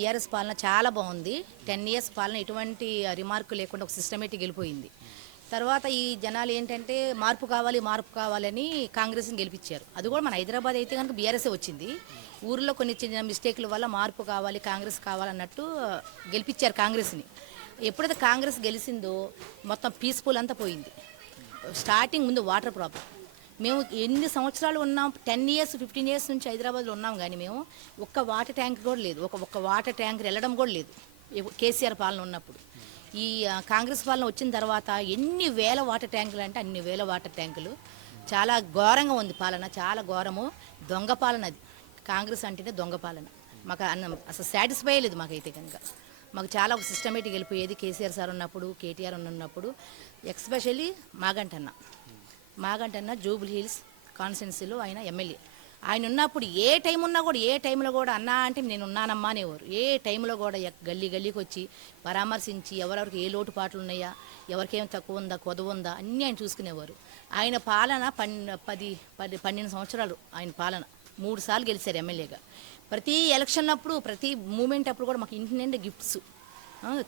TRS పాలన చాలా బాగుంది. 10 ఇయర్స్ పాలన ఎటువంటి రిమార్క్ లేకుండా ఒక సిస్టమేటిక్ వెళ్ళిపోయింది. తర్వాత ఈ జనాలు ఏంటంటే మార్పు కావాలి మార్పు కావాలని కాంగ్రెస్ని గెలిపించారు. అది కూడా మన హైదరాబాద్ అయితే కనుక బీఆర్ఎస్ఏ వచ్చింది. ఊర్లో కొన్ని చిన్న మిస్టేక్ల వల్ల మార్పు కావాలి కాంగ్రెస్ కావాలన్నట్టు గెలిపించారు కాంగ్రెస్ని. ఎప్పుడైతే కాంగ్రెస్ గెలిచిందో మొత్తం పీస్ఫుల్ అంతా పోయింది. స్టార్టింగ్ ముందు వాటర్ ప్రాబ్లం. మేము ఎన్ని సంవత్సరాలు ఉన్నాం, 10 ఇయర్స్ 15 ఇయర్స్ నుంచి హైదరాబాద్లో ఉన్నాం, కానీ మేము ఒక్క వాటర్ ట్యాంక్ కూడా లేదు, ఒక్క వాటర్ ట్యాంక్ వెళ్ళడం కూడా లేదు కేసీఆర్ పాలన ఉన్నప్పుడు. ఈ కాంగ్రెస్ పాలన వచ్చిన తర్వాత ఎన్ని వేల వాటర్ ట్యాంకులు అంటే అన్ని వేల వాటర్ ట్యాంకులు. చాలా ఘోరంగా ఉంది పాలన, చాలా ఘోరము. దొంగ పాలన అది. కాంగ్రెస్ అంటేనే దొంగ పాలన. మాకు అసలు సాటిస్ఫై లేదు మాకైతే కనుక. మాకు చాలా ఒక సిస్టమేటిక్ వెళ్ళిపోయేది కేసీఆర్ సార్ ఉన్నప్పుడు, కేటీఆర్ ఉన్నప్పుడు. ఎక్స్పెషల్లీ మాగంటన్న జూబుల్ హిల్స్ కాన్స్టిట్యున్సీలో ఆయన ఎమ్మెల్యే. ఆయన ఉన్నప్పుడు ఏ టైం ఉన్నా కూడా, ఏ టైంలో కూడా అన్నా అంటే నేను ఉన్నానమ్మా అనేవారు. ఏ టైంలో కూడా గల్లీ గల్లీకి వచ్చి పరామర్శించి ఎవరెవరికి ఏ లోటుపాట్లు ఉన్నాయా, ఎవరికేం తక్కువ ఉందా, కొదవ ఉందా అన్నీ ఆయన చూసుకునేవారు. ఆయన పాలన 12 సంవత్సరాలు ఆయన పాలన. 3 సార్లు గెలిచారు ఎమ్మెల్యేగా. ప్రతి ఎలక్షన్ అప్పుడు, ప్రతి మూమెంట్ అప్పుడు కూడా మాకు ఇంటి నిండా గిఫ్ట్స్,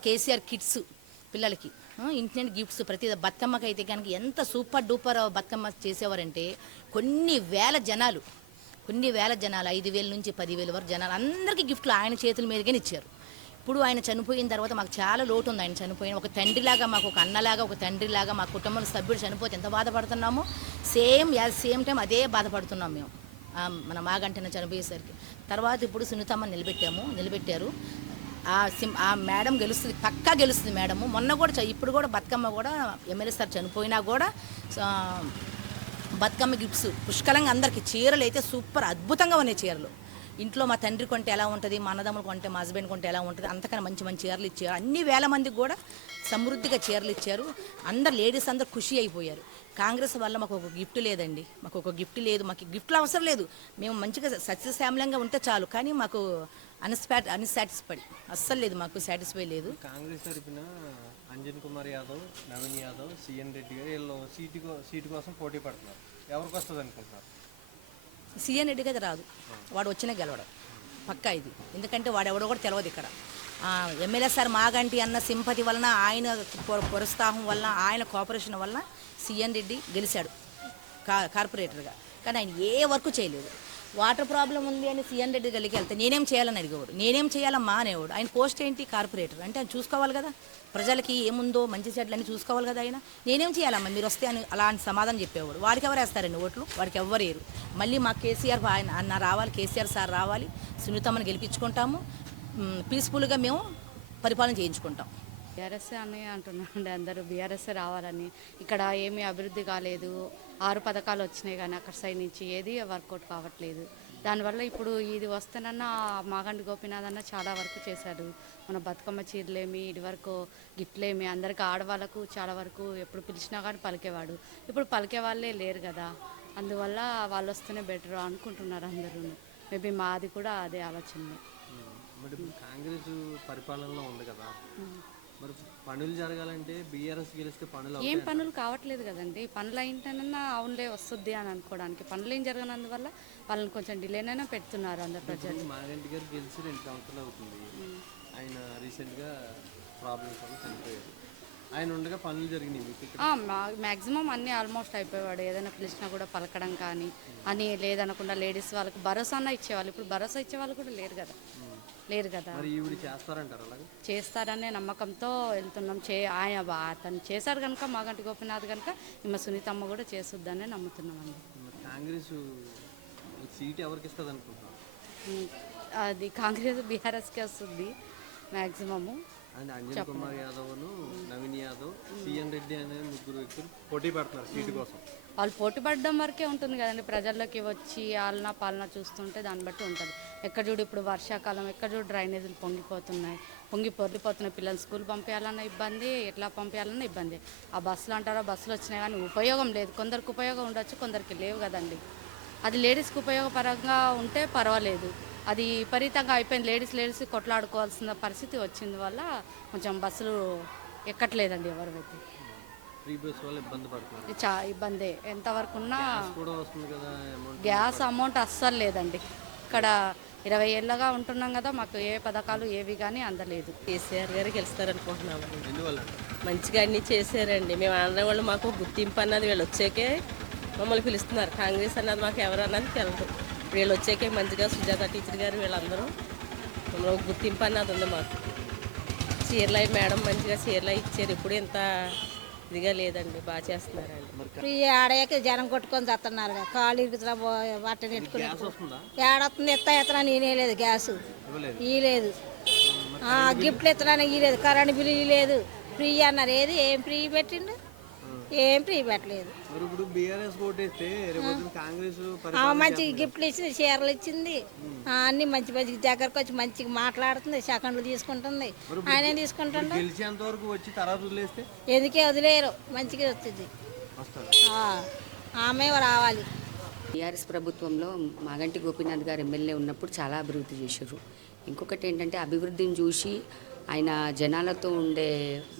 కేసీఆర్ కిట్స్ పిల్లలకి, ఇంటి నిండా గిఫ్ట్స్. ప్రతి బతుకమ్మకి అయితే కనుక ఎంత సూపర్ డూపర్ బతుకమ్మ చేసేవారంటే కొన్ని వేల జనాలు 5,000 నుంచి 10,000 వరకు జనాలు అందరికీ గిఫ్ట్లు ఆయన చేతుల మీదుగానే ఇచ్చారు. ఇప్పుడు ఆయన చనిపోయిన తర్వాత మాకు చాలా లోటు ఉంది. ఆయన చనిపోయిన ఒక తండ్రిలాగా, మాకు ఒక అన్నలాగా, ఒక తండ్రిలాగా, మా కుటుంబంలో సభ్యుడు చనిపోతే ఎంత బాధపడుతున్నామో సేమ్ టైం అదే బాధపడుతున్నాం మేము. మన మాగంటన చనిపోయేసరికి. తర్వాత ఇప్పుడు సునీతమ్మని నిలబెట్టారు. ఆ మేడం గెలుస్తుంది, పక్కా గెలుస్తుంది మేడము. మొన్న కూడా ఇప్పుడు కూడా బతుకమ్మ కూడా ఎమ్మెల్యే సార్ చనిపోయినా కూడా బతుకమ్మ గిఫ్ట్స్ పుష్కలంగా అందరికీ. చీరలు అయితే సూపర్ అద్భుతంగా ఉన్నాయి చీరలు. ఇంట్లో మా తండ్రి కొంటే ఎలా ఉంటుంది, మా అన్నదమ్ములు కొంటే, మా హస్బెండ్ కొంటే ఎలా ఉంటుంది, అంతకన్నా మంచి మంచి చీరలు ఇచ్చారు. అన్ని వేల మందికి కూడా సమృద్ధిగా చీరలు ఇచ్చారు. అందరు లేడీస్ అందరు ఖుషి అయిపోయారు. కాంగ్రెస్ వల్ల మాకు ఒక గిఫ్ట్ లేదండి, మాకు ఒక గిఫ్ట్ లేదు, మాకు గిఫ్ట్లు అవసరం లేదు. మేము మంచిగా సస్యశ్యామలంగా ఉంటే చాలు. కానీ మాకు అన్సాటిస్ఫైడ్ అస్సలు లేదు, మాకు సాటిస్ఫై లేదు. కాంగ్రెస్ తరఫున అంజన్ కుమార్ యాదవ్, నవీన్ యాదవ్, సిఎన్ రెడ్డి గారు వీళ్ళు సీటు కోసం పోటీ పడుతున్నారు. ఎవరికి వస్తుంది అనుకుంటున్నారు? సిఎన్ రెడ్డికి అయితే రాదు, వాడు వచ్చినా గెలవడం పక్కా ఇది. ఎందుకంటే వాడు ఎవడో కూడా తెలియదు ఇక్కడ. ఎమ్మెల్యే సార్ మాగంటి అన్న సింపతి వలన, ఆయన ప్రోత్సాహం వలన, ఆయన కోఆపరేషన్ వలన సిఎన్ రెడ్డి గెలిచాడు కార్పొరేటర్గా. కానీ ఆయన ఏ వర్క్ చేయలేదు. వాటర్ ప్రాబ్లం ఉంది అని సిఎన్ రెడ్డి గల్లికి వెళ్తే నేనేం చేయాలని అడిగేవాడు. నేనేం చేయాలమ్మా అనేవాడు. ఆయన పోస్ట్ ఏంటి, కార్పొరేటర్ అంటే ఆయన చూసుకోవాలి కదా, ప్రజలకి ఏముందో మంచి చెడ్లు అని చూసుకోవాలి కదా ఆయన. నేనేం చేయాలమ్మా మీరు వస్తే అని అలాంటి సమాధానం చెప్పేవాడు. వాడికి ఎవరు వేస్తారండి ఓట్లు? వాడికి ఎవ్వరు వేయరు. మళ్ళీ మాకు కేసీఆర్ అన్న రావాలి, కేసీఆర్ సార్ రావాలి, సునీతమ్మని గెలిపించుకుంటాము, పీస్ఫుల్గా మేము పరిపాలన చేయించుకుంటాం. బీఆర్ఎస్ అని అంటున్నాండి అందరూ, బీఆర్ఎస్ రావాలని. ఇక్కడ ఏమీ అభివృద్ధి కాలేదు. 6 పథకాలు వచ్చినాయి కానీ అక్కడ సైడ్ నుంచి ఏది వర్కౌట్ కావట్లేదు. దానివల్ల ఇప్పుడు ఇది వస్తేనన్నా మాగంటి గోపీనాథ్ అన్న చాలా వరకు చేశాడు. మన బతుకమ్మ చీరలేమి, ఇది వరకు గిఫ్ట్లేమి, అందరికీ ఆడవాళ్ళకు చాలా వరకు ఎప్పుడు పిలిచినా కానీ పలికేవాడు. ఇప్పుడు పలికే వాళ్ళే లేరు కదా, అందువల్ల వాళ్ళు వస్తేనే బెటర్ అనుకుంటున్నారు అందరూ. మేబీ మాది కూడా అదే ఆలోచన. మరి కాంగ్రెస్ పరిపాలనలో ఉంది కదా, మరి పనులు జరగాలంటే బీఆర్ఎస్ గెలిస్తే పనులు ఏం పనులు కావట్లేదు కదండి. పనులు అయింటేనన్నా అవునులే వస్తుంది అని అనుకోవడానికి. పనులు ఏం జరగనందువల్ల వాళ్ళని కొంచెం డిలేనైనా పెడుతున్నారు అందరు ప్రజలు. మాగంటి గారు గెలిచి 2 సంవత్సరాలు అవుతుంది. ఆయన రీసెంట్గా ప్రాబ్లమ్స్ వల్ల చనిపోయారు. ఆయన ఉండగా పనులు జరిగినాయి. మ్యాక్సిమం అన్నీ ఆల్మోస్ట్ అయిపోయేవాడు. ఏదైనా పిలిచినా కూడా పలకడం కానీ అని లేదనకుండా లేడీస్ వాళ్ళకి భరోసా అన్న ఇచ్చేవాళ్ళు. ఇప్పుడు భరోసా ఇచ్చేవాళ్ళు కూడా లేరు కదా. చేస్తారనే నమ్మకంతో వెళ్తున్నాం. ఆయన అతను చేశారు కనుక, మాగంటి గోపీనాథ్ కనుక మా సునీతమ్మ కూడా చేస్తుందనే నమ్ముతున్నామండి. కాంగ్రెస్ సీట్ ఎవరికి ఇస్తుంది అనుకుంటున్నాం? అది కాంగ్రెస్ బీఆర్ఎస్కి వస్తుంది మ్యాక్సిమము. అంజన్ కుమార్ యాదవ్, నవీన్ యాదవ్, సిఎన్ రెడ్డి అనే 3 వ్యక్తులు పోటీ పడుతున్నారు సీటు కోసం. వాళ్ళు పోటీ పడడం వరకే ఉంటుంది కదండి. ప్రజల్లోకి వచ్చి ఆలనా పాలన చూస్తుంటే దాన్ని బట్టి ఉంటుంది. ఎక్కడ చూడు ఇప్పుడు వర్షాకాలం, ఎక్కడ చూడు డ్రైనేజీలు పొంగిపోతున్నాయి. పిల్లలు స్కూల్ పంపించాలన్న ఇబ్బంది, ఎట్లా పంపించాలన్న ఇబ్బంది. ఆ బస్సులు అంటారా, బస్సులు వచ్చినాయి కానీ ఉపయోగం లేదు. కొందరికి ఉపయోగం ఉండొచ్చు, కొందరికి లేవు కదండి. అది లేడీస్కి ఉపయోగపరంగా ఉంటే పర్వాలేదు. అది విపరీతంగా అయిపోయింది. లేడీస్ కొట్లాడుకోవాల్సిన పరిస్థితి వచ్చింది వల్ల కొంచెం బస్సులు ఎక్కట్లేదండి ఎవరైతే. ఇబ్బందే ఎంతవరకు ఉన్నా. గ్యాస్ అమౌంట్ అస్సలు లేదండి. ఇక్కడ 20 ఏళ్ళగా ఉంటున్నాం కదా, మాకు ఏ పథకాలు ఏవి కానీ అందలేదు. కేసీఆర్ గారు గెలుస్తారనుకుంటున్నామండి. ఎందువల్ల మంచిగా అన్నీ చేశారండి. మేము ఆడవాళ్ళు మాకు గుర్తింపు అన్నది వీళ్ళు వచ్చాకే మమ్మల్ని పిలుస్తున్నారు. కాంగ్రెస్ అన్నది మాకు ఎవరు అన్నది తెలదు. వీళ్ళు వచ్చాకే మంచిగా సుజాత టీచర్ గారు వీళ్ళందరూ మమ్మల్ని ఒక గుర్తింపు అన్నది ఉంది మాకు. చీరలు అవి మేడం మంచిగా చీరలు ఇచ్చారు. ఇప్పుడు ఇంత ఇదిగా లేదండి, బాగా చేస్తున్నారండి. ఫ్రీ ఆడయ్యాక జనం కొట్టుకొని చేస్తున్నారు కాళ్ళు ఇరుగుతున్నా వాటిని ఎట్టుకుని గ్యాస్ వస్తుందా? ఏడొస్తుంది ఎత్తా నేనే లేదు గ్యాస్ ఇవ్వలేదు. ఇయ్యలేదు గిఫ్ట్లు ఎత్తడానికి ఇయ్యలేదు కరెంట్ బిల్లు ఇయ్యలేదు ఫ్రీ అన్నారు ఏం ఫ్రీ పెట్టిండు ఏం ఫ్రీ పెట్టలేదు మరి ఇప్పుడు బీఆర్ఎస్ ఓటేస్తే రేపు కాంగ్రెస్ మంచి గిఫ్ట్లు ఇచ్చింది చీరలు ఇచ్చింది అన్ని మంచి మంచి దగ్గరకు వచ్చి మంచిగా మాట్లాడుతుంది సెకండ్లు తీసుకుంటుంది ఆయన తీసుకుంటుండు గెలిచేంత వరకు వచ్చి తర్వాత వదిలేస్తే ఎందుకే వదిలేరు మంచిగా వస్తుంది వస్తారు. ఆమె రావాలి. టీఆర్ఎస్ ప్రభుత్వంలో మాగంటి గోపీనాథ్ గారు ఎమ్మెల్యే ఉన్నప్పుడు చాలా అభివృద్ధి చేశారు. ఇంకొకటి ఏంటంటే అభివృద్ధిని చూసి ఆయన జనాలతో ఉండే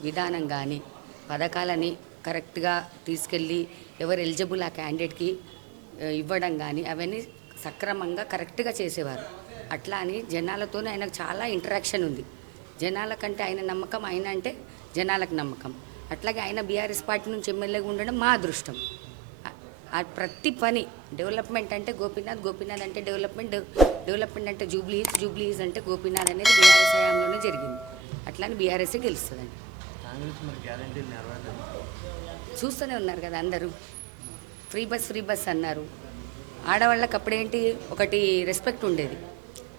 విధానం కానీ పథకాలని కరెక్ట్గా తీసుకెళ్ళి ఎవరు ఎలిజిబుల్ ఆ క్యాండిడేట్కి ఇవ్వడం కానీ అవన్నీ సక్రమంగా కరెక్ట్గా చేసేవారు. అట్లా అని జనాలతోనే ఆయనకు చాలా ఇంటరాక్షన్ ఉంది. జనాల కంటే ఆయన నమ్మకం, ఆయన అంటే జనాలకు నమ్మకం. అట్లాగే ఆయన బీఆర్ఎస్ పార్టీ నుంచి ఎమ్మెల్యేగా ఉండడం మా అదృష్టం. ఆ ప్రతి పని డెవలప్మెంట్ అంటే గోపీనాథ్ అంటే డెవలప్మెంట్ అంటే జూబ్లీ హిల్స్ అంటే గోపీనాథ్ అనేది బీఆర్ఎస్ హయాంలోనే జరిగింది. అట్లానే బీఆర్ఎస్ఏ గెలుస్తుందండి. కాంగ్రెస్ మరి గ్యారంటీలు నెరవేర్లేదు. చూస్తూనే ఉన్నారు కదా అందరూ. ఫ్రీ బస్ అన్నారు. ఆడవాళ్ళకి అప్పుడేంటి ఒకటి రెస్పెక్ట్ ఉండేది.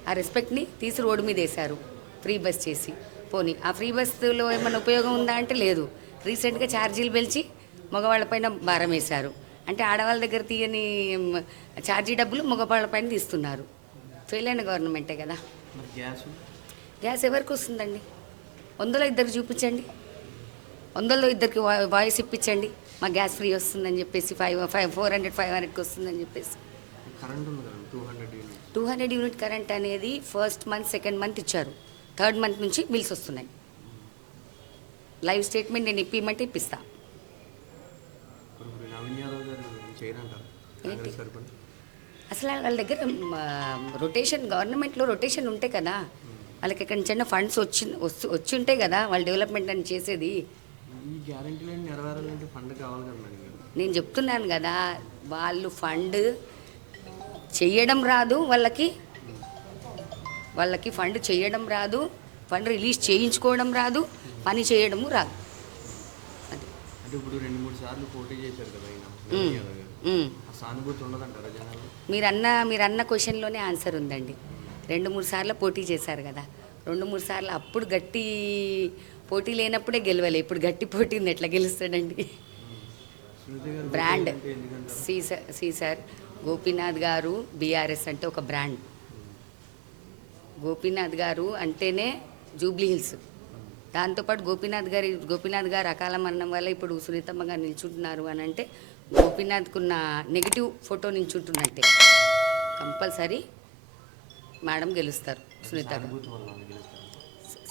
ఆ రెస్పెక్ట్ని తీసి రోడ్డు మీద వేశారు ఫ్రీ బస్ చేసి. పోనీ ఆ ఫ్రీ బస్సులో ఏమైనా ఉపయోగం ఉందా అంటే లేదు. రీసెంట్గా ఛార్జీలు పెంచి మగవాళ్ళపైన భారం వేశారు. అంటే ఆడవాళ్ళ దగ్గర తీయని ఛార్జీ డబ్బులు మగవాళ్ళపైన తీస్తున్నారు. ఫెయిల్ అయిన గవర్నమెంటే కదా. మరి గ్యాస్ ఎవరికి వస్తుందండి? 100లో 2 చూపించండి. 100లో 2కి వాయిస్ ఇప్పించండి మా గ్యాస్ ఫ్రీ వస్తుందని చెప్పేసి 400-500కి వస్తుందని చెప్పేసి. కరెంట్ ఉంది కదా 200 యూనిట్. 200 యూనిట్ కరెంట్ అనేది ఫస్ట్ మంత్ సెకండ్ మంత్ ఇచ్చారు. థర్డ్ మంత్ నుంచి బిల్స్ వస్తున్నాయి. లైవ్ స్టేట్మెంట్ నేను ఇప్పిమంటే ఇప్పిస్తా. ఇప్పుడు నవీన్ యాదవ్ గారు చేయరంటారు కాంగ్రెస్ తరపున. అసలు వాళ్ళ దగ్గర గవర్నమెంట్లో రొటేషన్ ఉంటే కదా వాళ్ళకి ఎక్కడి నుంచి ఫండ్స్ వచ్చి ఉంటాయి కదా వాళ్ళు డెవలప్మెంట్ అని చేసేది. ఈ గ్యారంటీలు నెరవేరాలంటే ఫండ్ కావాలి కదా మేడం. నేను చెప్తున్నాను కదా, వాళ్ళు ఫండ్ చెయ్యడం రాదు, వాళ్ళకి ఫండ్ చేయడం రాదు, ఫండ్ రిలీజ్ చేయించుకోవడం రాదు, పని చేయడము రాదు. అది అంటే ఇప్పుడు 2-3 సార్లు పోటీ చేశారు కదా ఆయన నవీన్ యాదవ్ గారు. ఆ సానుభూతి ఉండదంటారా జనాలు? మీరన్న క్వశ్చన్లోనే ఆన్సర్ ఉందండి. 2-3 సార్లు పోటీ చేశారు కదా. 2-3 సార్లు అప్పుడు గట్టి పోటీ లేనప్పుడే గెలవాలి. ఇప్పుడు గట్టి పోటీ ఉంది, ఎట్లా గెలుస్తాడండి? బ్రాండ్ సార్ గోపీనాథ్ గారు బీఆర్ఎస్ అంటే ఒక బ్రాండ్. గోపీనాథ్ గారు అంటేనే జూబ్లీ హిల్స్. దాంతోపాటు గోపీనాథ్ గారు అకాల మరణం వల్ల ఇప్పుడు సునీతమ్మ గారు నిల్చుంటున్నారు అని అంటే గోపీనాథ్కున్న నెగిటివ్ ఫోటో నిల్చుంటున్నట్టే. కంపల్సరీ మేడం గెలుస్తారు సునీత గారు.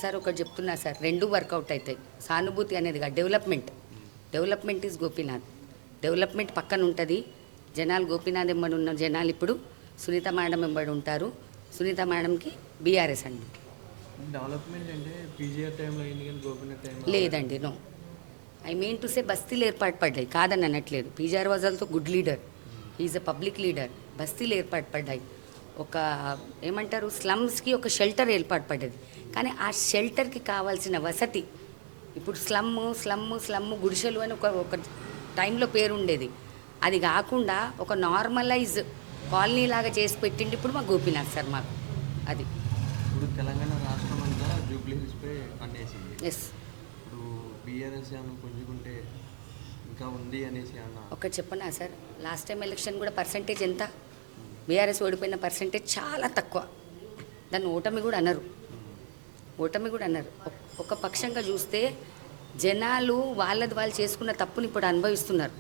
సార్ ఒకటి చెప్తున్నా సార్, 2 వర్కౌట్ అవుతాయి. సానుభూతి అనేది కాదు, డెవలప్మెంట్ ఈజ్ గోపీనాథ్. డెవలప్మెంట్ పక్కన ఉంటుంది. జనాలు గోపీనాథ్ ఎంబడి ఉన్న జనాలు ఇప్పుడు సునీత మేడం ఎంబడి ఉంటారు. సునీత మేడంకి బీఆర్ఎస్ అండి. డెవలప్మెంట్ అంటే పీజీఆర్ టైంలో అయింది కానీ గోపీనాథ్ టైంలో లేదండి. No, I mean to say బస్తీలు ఏర్పాటు పడ్డాయి, కాదని అనట్లేదు. PGR was also good leader, is a public leader. బస్తీలు ఏర్పాటు పడ్డాయి. ఒక ఏమంటారు స్లమ్స్కి ఒక షెల్టర్ ఏర్పాటు పడ్డది. కానీ ఆ షెల్టర్కి కావాల్సిన వసతి ఇప్పుడు స్లమ్ గుడిసెలు అని ఒక టైంలో పేరు ఉండేది. అది కాకుండా ఒక నార్మలైజ్ కాలనీ లాగా చేసి పెట్టిండి ఇప్పుడు మా గోపీనాథ్ సార్ మాకు. అది ఇప్పుడు తెలంగాణ రాష్ట్రం అంతా జూబ్లీ హిల్స్పై కన్నేసింది. ఎస్. ఇప్పుడు బీఆర్ఎస్ ఏమైనా పుంజుకుంటే ఇంకా ఉంది అనేసి అన్న ఒకటి చెప్పనా సార్, లాస్ట్ టైం ఎలక్షన్ కూడా పర్సంటేజ్ ఎంత? బీఆర్ఎస్ ఓడిపోయిన పర్సంటేజ్ చాలా తక్కువ. దాన్ని ఓటమి కూడా అన్నారు. ఒక పక్షంగా చూస్తే జనాలు వాళ్ళది వాళ్ళు చేసుకున్న తప్పుని ఇప్పుడు అనుభవిస్తున్నారు.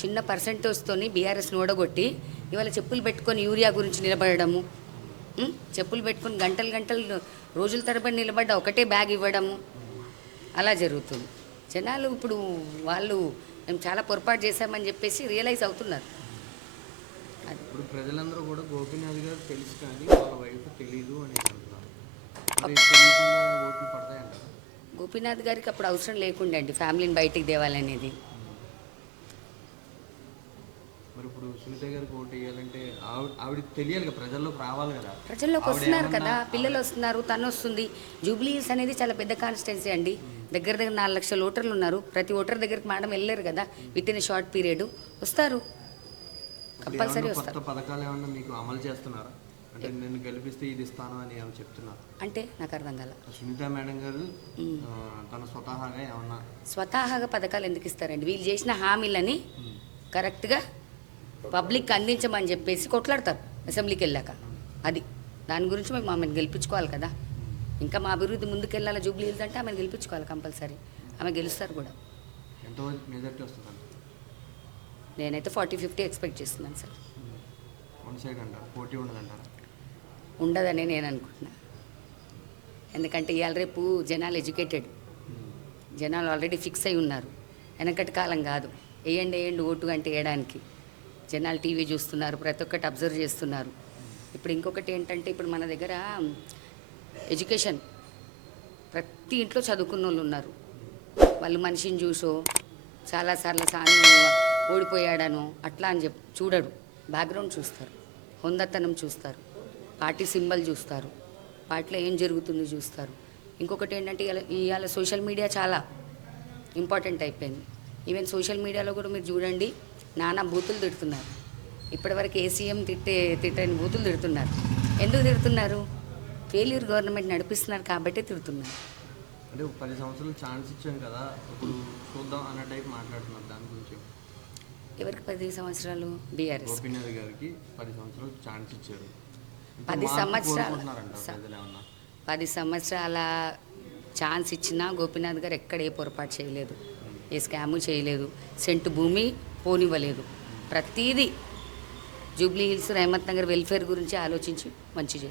చిన్న పర్సంటేజ్తోని బీఆర్ఎస్ని ఓడగొట్టి ఇవాళ చెప్పులు పెట్టుకొని యూరియా గురించి నిలబడము, చెప్పులు పెట్టుకొని గంటలు రోజుల తరబడి నిలబడ్డ ఒకటే బ్యాగ్ ఇవ్వడము, అలా జరుగుతుంది. జనాలు ఇప్పుడు వాళ్ళు మేము చాలా పొరపాటు చేశామని చెప్పేసి రియలైజ్ అవుతున్నారు. ఇప్పుడు ప్రజలందరూ కూడా గోపీనాథ్ గారు తెలుసు కానీ వాళ్ళ వైఫ్ తెలీదు అని అంటున్నారు. మరి తెలియకుండా ఓట్లు పడతాయంటారా? గోపీనాథ్ గారికి అప్పుడు అవసరం లేకుండే అండి ఫ్యామిలీని బయటికి తేవాలనేది. మరి ఇప్పుడు సునీత గారికి ఓటు వేయాలంటే ఆవిడకి తెలియాలి కదా, ప్రజల్లోకి రావాలి కదా. ప్రజల్లోకి వస్తున్నారు కదా, పిల్లలు వస్తున్నారు, తను వస్తుంది. జూబ్లీ హిల్స్ అనేది చాలా పెద్ద కాన్స్టిట్యున్సీ అండి. దగ్గర 4 లక్షల ఓటర్లు ఉన్నారు. ప్రతి ఓటర్ దగ్గరికి మేడం వెళ్ళారు కదా, విత్ ఇన్ షార్ట్ పీరియడ్ వస్తారు, కంపల్సరీ కొత్త వస్తారు. పథకాలు ఏమన్నా మీకు అమలు చేస్తున్నారా? అంటే నేను గెలిపిస్తే ఇది ఇస్తాను అని ఏమైనా చెప్తున్నారు? అంటే నాకు అర్థం కాల. సునీత మేడం గారు తన స్వతహాగా ఏమన్నా స్వతహాగా పథకాలు ఎందుకు ఇస్తారండి? వీళ్ళు చేసిన హామీలని కరెక్ట్గా పబ్లిక్ అందించమని చెప్పేసి కొట్లాడతారు అసెంబ్లీకి వెళ్ళాక. అది దాని గురించి మేము ఆమెను గెలిపించుకోవాలి కదా. ఇంకా మా అభివృద్ధి ముందుకెళ్ళాలి జూబ్లీ హిల్స్ అంటే ఆమెను గెలిపించుకోవాలి కంపల్సరీ. ఆమె గెలుస్తారు కూడా. ఎంతవరకు మెజార్టీ వస్తుందండి? నేనైతే 40-50 ఎక్స్పెక్ట్ చేస్తున్నాను సార్. వన్ సైడ్ అంటారు, పోటీ ఉండదంటారా? ఉండదని నేను అనుకుంటున్నా. ఎందుకంటే ఇవాళ రేపు జనాలు ఎడ్యుకేటెడ్, జనాలు ఆల్రెడీ ఫిక్స్ అయి ఉన్నారు. వెనకటి కాలం కాదు, వేయండి ఓటు అంటే వేయడానికి. జనాలు టీవీ చూస్తున్నారు, ప్రతి ఒక్కటి అబ్జర్వ్ చేస్తున్నారు. ఇప్పుడు ఇంకొకటి ఏంటంటే ఇప్పుడు మన దగ్గర ఎడ్యుకేషన్, ప్రతి ఇంట్లో చదువుకున్న వాళ్ళు ఉన్నారు. వాళ్ళు మనిషిని చూసో చాలాసార్లు ఓడిపోయాడనో అట్లా అని చూడడు. బ్యాక్గ్రౌండ్ చూస్తారు, హొందతనం చూస్తారు, పార్టీ సింబల్ చూస్తారు, పార్టీలో ఏం జరుగుతుందో చూస్తారు. ఇంకొకటి ఏంటంటే ఇవాళ సోషల్ మీడియా చాలా ఇంపార్టెంట్ అయిపోయింది. ఈవెన్ సోషల్ మీడియాలో కూడా మీరు చూడండి, నానా బూతులు తిడుతున్నారు. ఇప్పటివరకు ఏసీఎం తిట్టని బూతులు తిడుతున్నారు. ఎందుకు తిడుతున్నారు? ఫెయిల్యూర్ గవర్నమెంట్ నడిపిస్తున్నారు కాబట్టి తిడుతున్నారు. అంటే 10 సంవత్సరాలు ఛాన్స్ ఇచ్చాం కదా, ఇప్పుడు చూద్దాం అన్న టైప్ మాట్లాడుతున్నారు. దాని గురించి ఎవరికి 10 సంవత్సరాలు? బీఆర్ఎస్ గోపీనాథ్ గారికి 10 సంవత్సరాలు ఛాన్స్ ఇచ్చారు. 10 సంవత్సరాల ఛాన్స్ ఇచ్చినా గోపీనాథ్ గారు ఎక్కడ ఏ పొరపాటు చేయలేదు, ఏ స్కాము చేయలేదు, సెంటు భూమి పోనివ్వలేదు. ప్రతిదీ Jubilee hills, Rahmat Nagar welfare గురించి ఆలోచించి మంచి చేశారు.